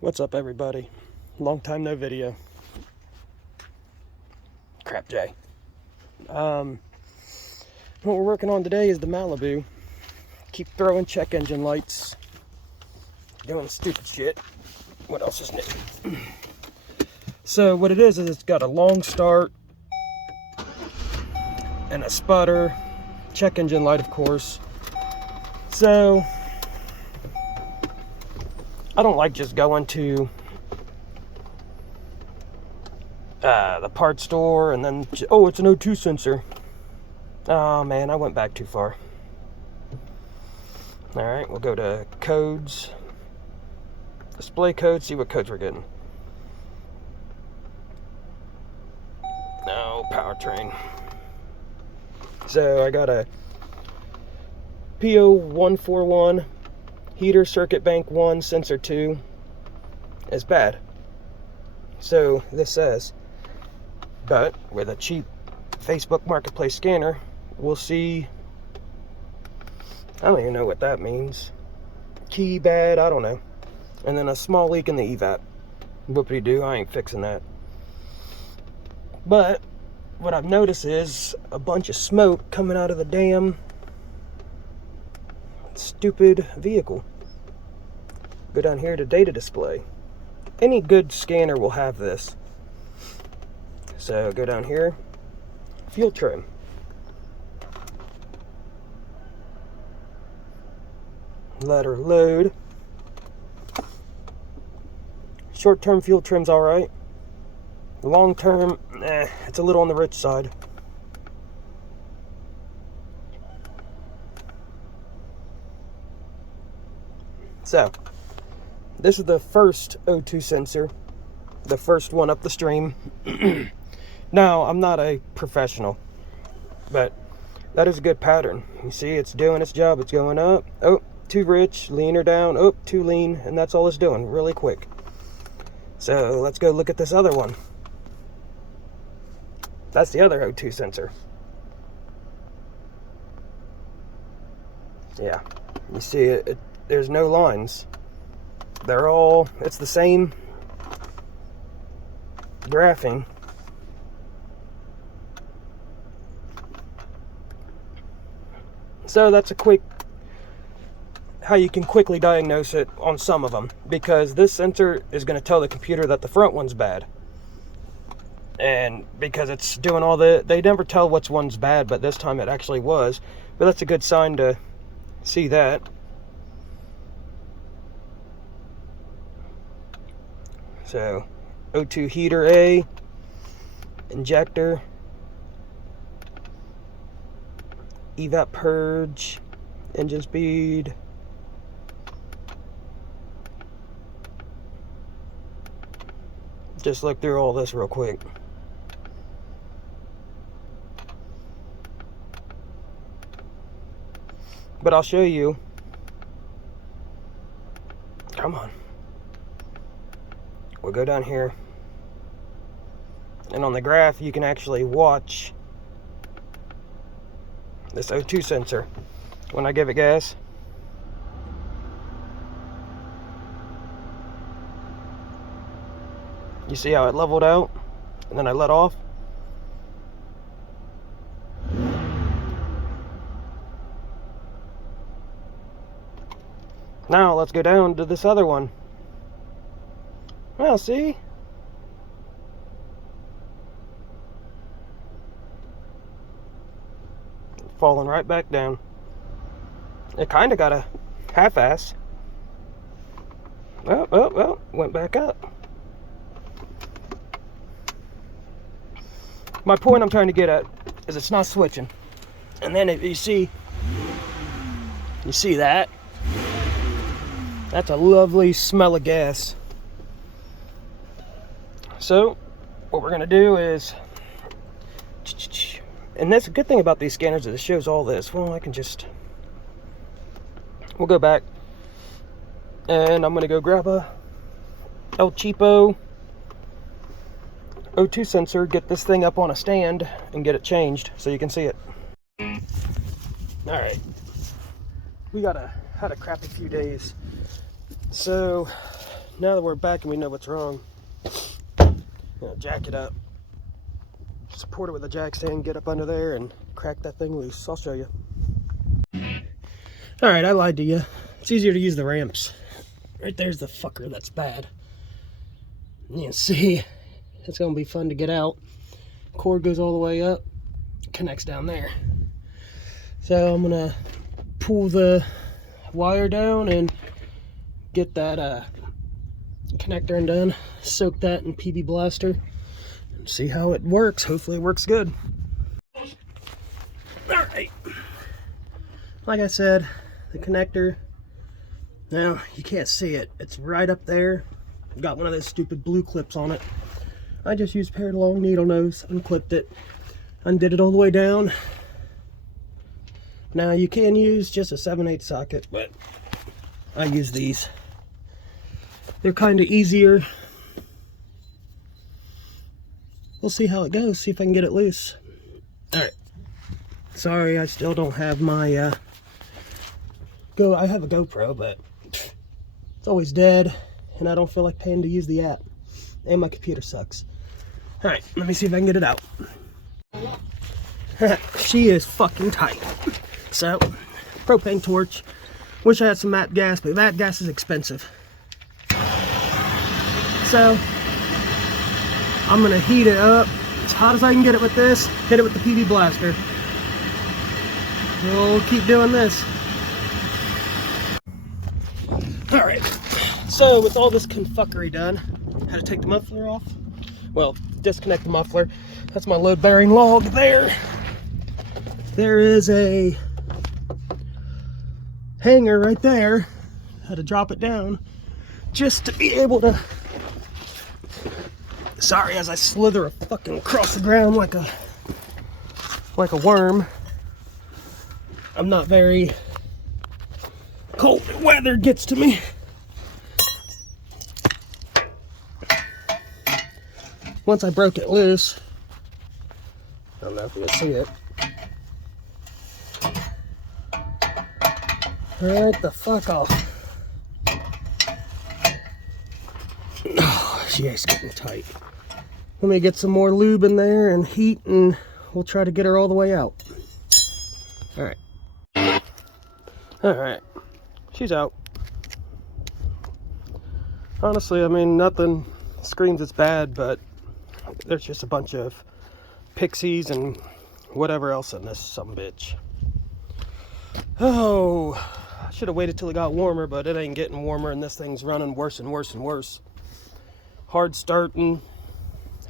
What's up, everybody? Long time no video. Crap, Jay. What we're working on today is the Malibu. Keep throwing check engine lights. Doing stupid shit. What else is new? So what it is it's got a long start and a sputter. Check engine light, of course. So I don't like just going to the parts store and then, oh, it's an O2 sensor. Oh man, I went back too far. Alright, we'll go to codes, display codes, see what codes we're getting. No, powertrain. So I got a PO141 heater circuit bank 1 sensor 2 is bad. So this says, but with a cheap Facebook Marketplace scanner, we'll see. I don't even know what that means. Key bad, I don't know. And then a small leak in the evap. Whoopity doo, I ain't fixing that. But what I've noticed is a bunch of smoke coming out of the damn stupid vehicle. Go down here to data display. Any good scanner will have this. So go down here, fuel trim. Let her load. Short-term fuel trim's alright. Long-term, it's a little on the rich side. So, this is the first O2 sensor, the first one up the stream. Now, I'm not a professional, but that is a good pattern. You see, it's doing its job. It's going up. Oh, too rich, lean her down. Oh, too lean, and that's all it's doing, really quick. So, let's go look at this other one. That's the other O2 sensor. Yeah, you see it, there's no lines. They're all, it's the same graphing. So that's a quick, how you can quickly diagnose it on some of them, because this sensor is going to tell the computer that the front one's bad. And because it's doing all they never tell which one's bad, but this time it actually was. But that's a good sign to see that. So, O2 heater A, injector, evap purge, engine speed, just look through all this real quick. But I'll show you. Come on. We'll go down here. And on the graph, you can actually watch this O2 sensor when I give it gas. You see how it leveled out? And then I let off. Now let's go down to this other one. Well, see? Falling right back down. It kind of got a half-ass. Oh, went back up. My point I'm trying to get at is it's not switching. And then if you see that? That's a lovely smell of gas. So, what we're gonna do is, and that's a good thing about these scanners is it shows all this. Well, I can just, we'll go back, and I'm gonna go grab a El Cheapo O2 sensor, get this thing up on a stand, and get it changed so you can see it. All right, we had a crappy few days. So now that we're back and we know what's wrong, you know, jack it up, support it with a jack stand, get up under there and crack that thing loose. I'll show you. All right, I lied to you. It's easier to use the ramps. Right there's the fucker that's bad. You can see it's gonna be fun to get out. Cord goes all the way up, connects down there. So I'm gonna pull the wire down and get that connector undone, soak that in PB Blaster, and see how it works. Hopefully it works good. Alright, like I said, the connector, now you can't see it, it's right up there. Got one of those stupid blue clips on it. I just used a pair of long needle nose, unclipped it, undid it all the way down. Now you can use just a 7/8 socket, but I use these. They're kind of easier. We'll see how it goes, see if I can get it loose. Alright. Sorry, I still don't have my I have a GoPro, but it's always dead, and I don't feel like paying to use the app. And my computer sucks. Alright, let me see if I can get it out. She is fucking tight. So, propane torch. Wish I had some matte gas, but matte gas is expensive. So, I'm gonna heat it up as hot as I can get it with this. Hit it with the PB Blaster. We'll keep doing this. Alright, so with all this confuckery done, had to take the muffler off. Well, disconnect the muffler. That's my load bearing log there. There is a hanger right there. Had to drop it down just to be able to, sorry, as I slither fucking across the ground like a worm. I'm not very, cold weather gets to me. Once I broke it loose, I don't know if you can see it. Right the fuck off. Oh, she is getting tight. Let me get some more lube in there and heat, and we'll try to get her all the way out. Alright. Alright. She's out. Honestly, I mean, nothing screams it's bad, but there's just a bunch of pixies and whatever else in this sumbitch. Oh, I should have waited till it got warmer, but it ain't getting warmer, and this thing's running worse and worse and worse. Hard starting.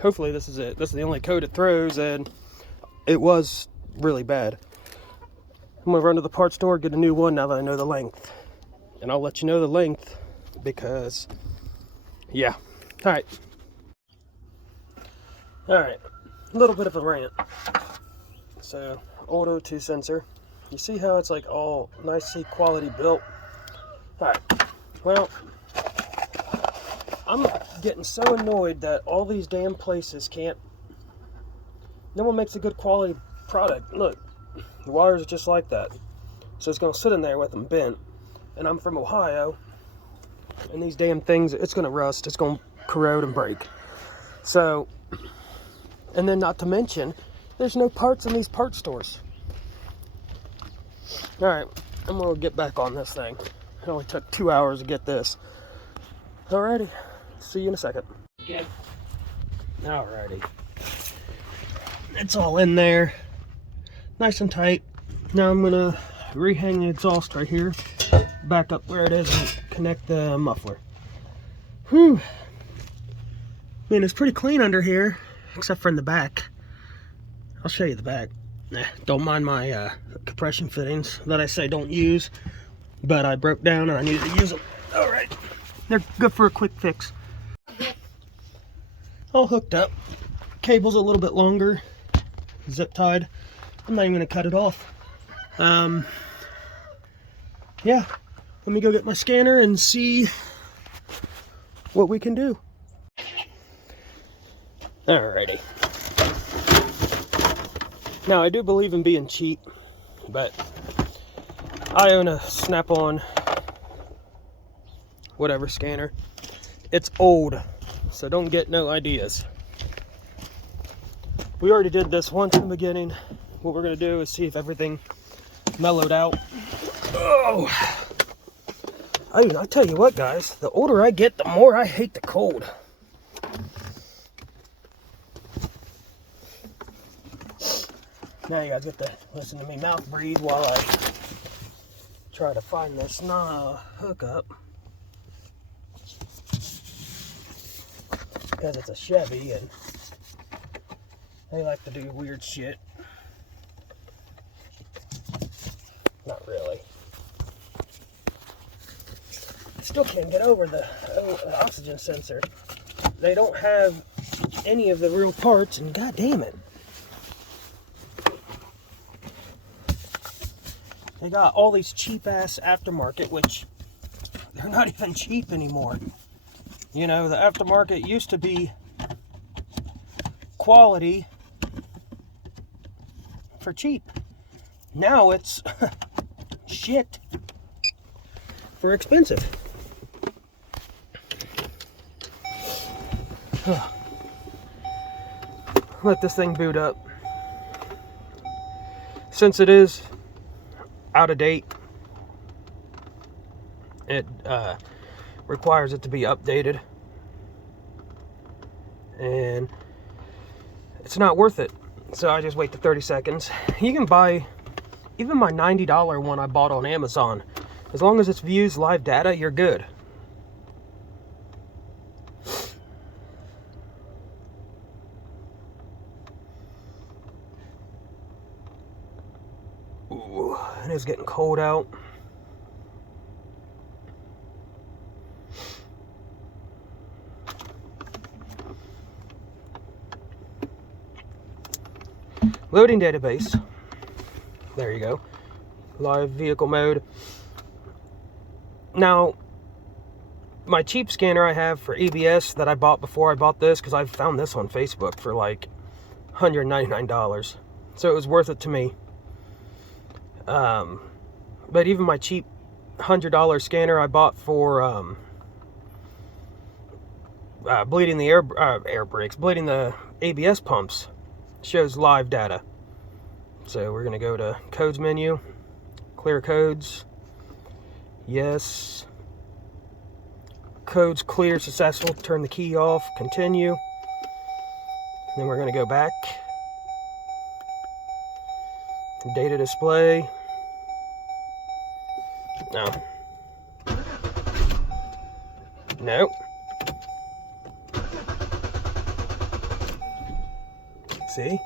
Hopefully this is it. This is the only code it throws, and it was really bad. I'm gonna run to the parts store, get a new one now that I know the length. And I'll let you know the length because, yeah. Alright. Alright. A little bit of a rant. So, old O2 sensor. You see how it's like all nicely quality built? Alright. Well, I'm getting so annoyed that all these damn places can't, no one makes a good quality product. Look, the wires are just like that. So it's going to sit in there with them bent. And I'm from Ohio, and these damn things, it's going to rust, it's going to corrode and break. So, and then not to mention, there's no parts in these parts stores. Alright, I'm going to get back on this thing. It only took 2 hours to get this. Alrighty, see you in a second. Okay. Alrighty. It's all in there, nice and tight. Now I'm going to rehang the exhaust right here, back up where it is, and connect the muffler. Whew. I mean, it's pretty clean under here, except for in the back. I'll show you the back. Don't mind my compression fittings that I say don't use, but I broke down and I needed to use them. Alright, they're good for a quick fix. All hooked up. Cable's a little bit longer, zip tied. I'm not even going to cut it off. Yeah, let me go get my scanner and see what we can do. Alrighty. Now, I do believe in being cheap, but I own a Snap-on whatever scanner. It's old, so don't get no ideas. We already did this once in the beginning. What we're gonna do is see if everything mellowed out. Oh, I tell you what, guys, the older I get, the more I hate the cold. Now you guys get to listen to me mouth breathe while I try to find this hookup. Because it's a Chevy and they like to do weird shit. Not really. I still can't get over the oxygen sensor. They don't have any of the real parts, and god damn it. They got all these cheap ass aftermarket, which they're not even cheap anymore. You know, the aftermarket used to be quality for cheap. Now it's shit for expensive. Let this thing boot up. Since it is out of date, it requires it to be updated, and it's not worth it. So I just wait the 30 seconds. You can buy even my $90 one I bought on Amazon. As long as it's views live data, you're good. Ooh, it is getting cold out. Loading database. There you go. Live vehicle mode. Now, my cheap scanner I have for ABS that I bought before I bought this, because I found this on Facebook for like $199. So it was worth it to me. But even my cheap $100 scanner I bought for bleeding the air brakes, bleeding the ABS pumps, shows live data. So we're gonna go to codes menu, clear codes, yes, codes clear, successful, turn the key off, continue. Then we're gonna go back, data display, no, see?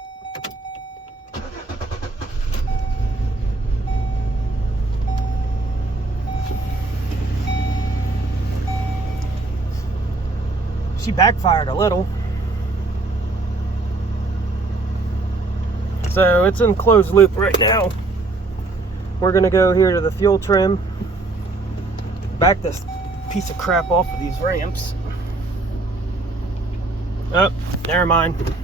She backfired a little. So it's in closed loop right now. We're gonna go here to the fuel trim, back this piece of crap off of these ramps. Oh, never mind.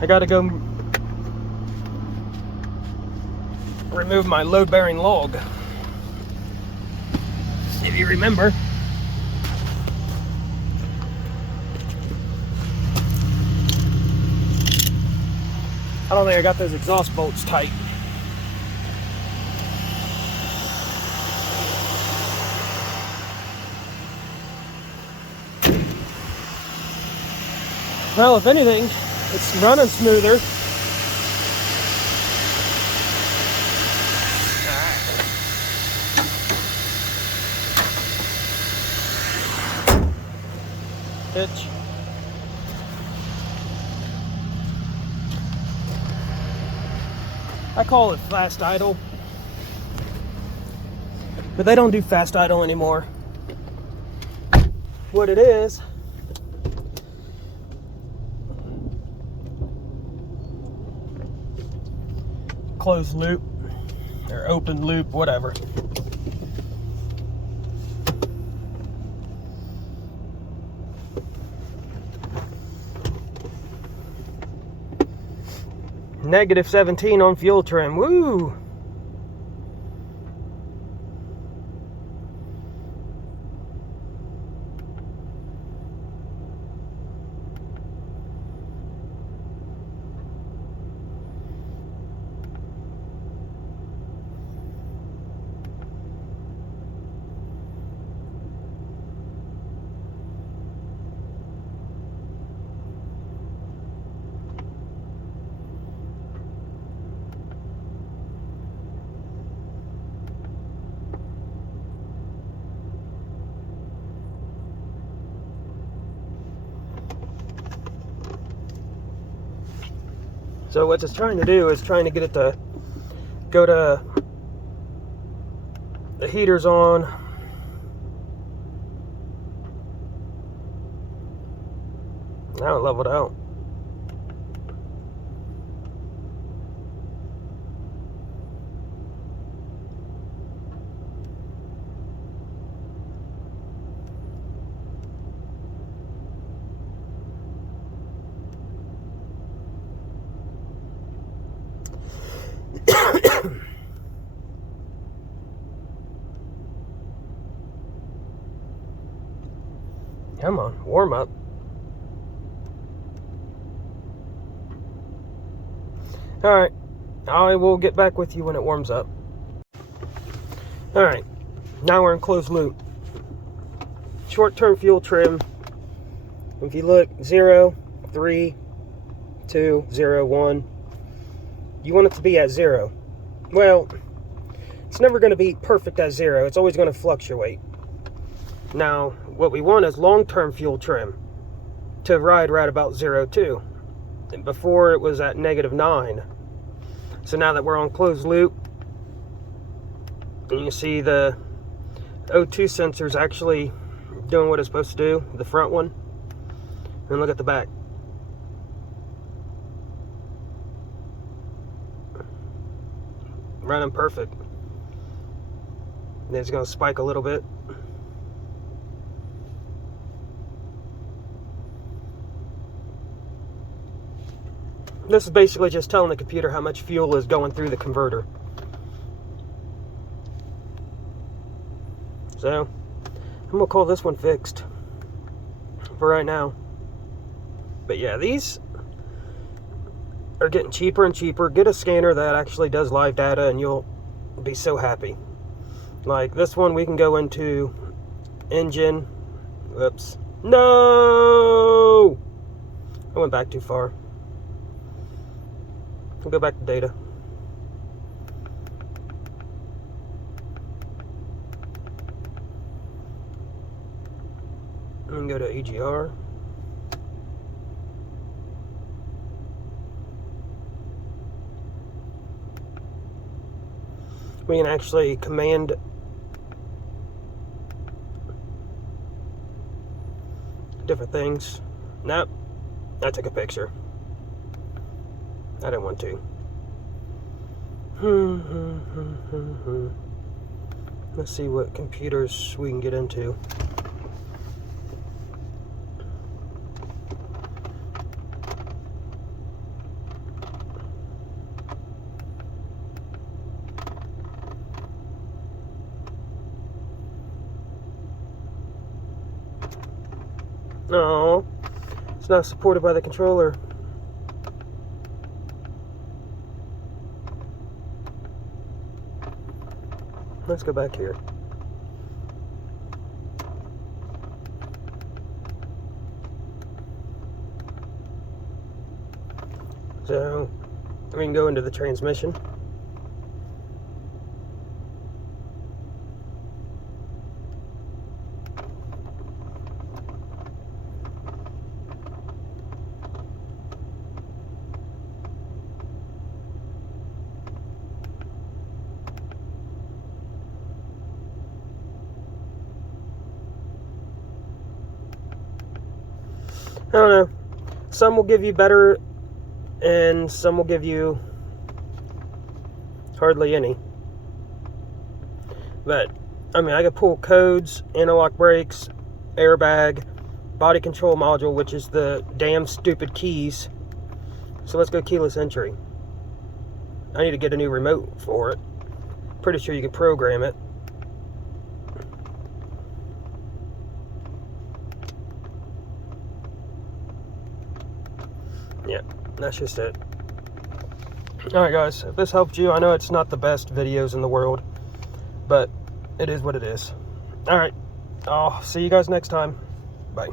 I gotta go remove my load-bearing log. If you remember. I don't think I got those exhaust bolts tight. Well, if anything, it's running smoother. Hitch. I call it fast idle, but they don't do fast idle anymore. What it is, closed loop or open loop, whatever. Negative 17 on fuel trim. Woo! So what it's trying to do is trying to get it to go to the heater's on. Now it leveled out. Come on, warm up. Alright, I will get back with you when it warms up. Alright, now we're in closed loop. Short-term fuel trim. If you look, 0, 3, 2, 0, 1. You want it to be at 0. Well, it's never going to be perfect at 0. It's always going to fluctuate. Now, what we want is long-term fuel trim to ride right about 0, 2. And before it was at -9. So now that we're on closed loop, and you can see the O2 sensor's actually doing what it's supposed to do, the front one. And look at the back. Running perfect. And it's going to spike a little bit. This is basically just telling the computer how much fuel is going through the converter. So, I'm going to call this one fixed for right now. But yeah, these are getting cheaper and cheaper. Get a scanner that actually does live data and you'll be so happy. Like this one, we can go into engine. Whoops. No! I went back too far. We'll go back to data. We can go to EGR. We can actually command different things. Nope, I took a picture. I didn't want to. Let's see what computers we can get into. No, it's not supported by the controller. Let's go back here. So, we can go into the transmission. I don't know. Some will give you better, and some will give you hardly any. But, I mean, I could pull codes, anti-lock brakes, airbag, body control module, which is the damn stupid keys. So let's go keyless entry. I need to get a new remote for it. Pretty sure you can program it. Yeah, that's just it. Alright guys, if this helped you, I know it's not the best videos in the world, but it is what it is. Alright, I'll see you guys next time. Bye.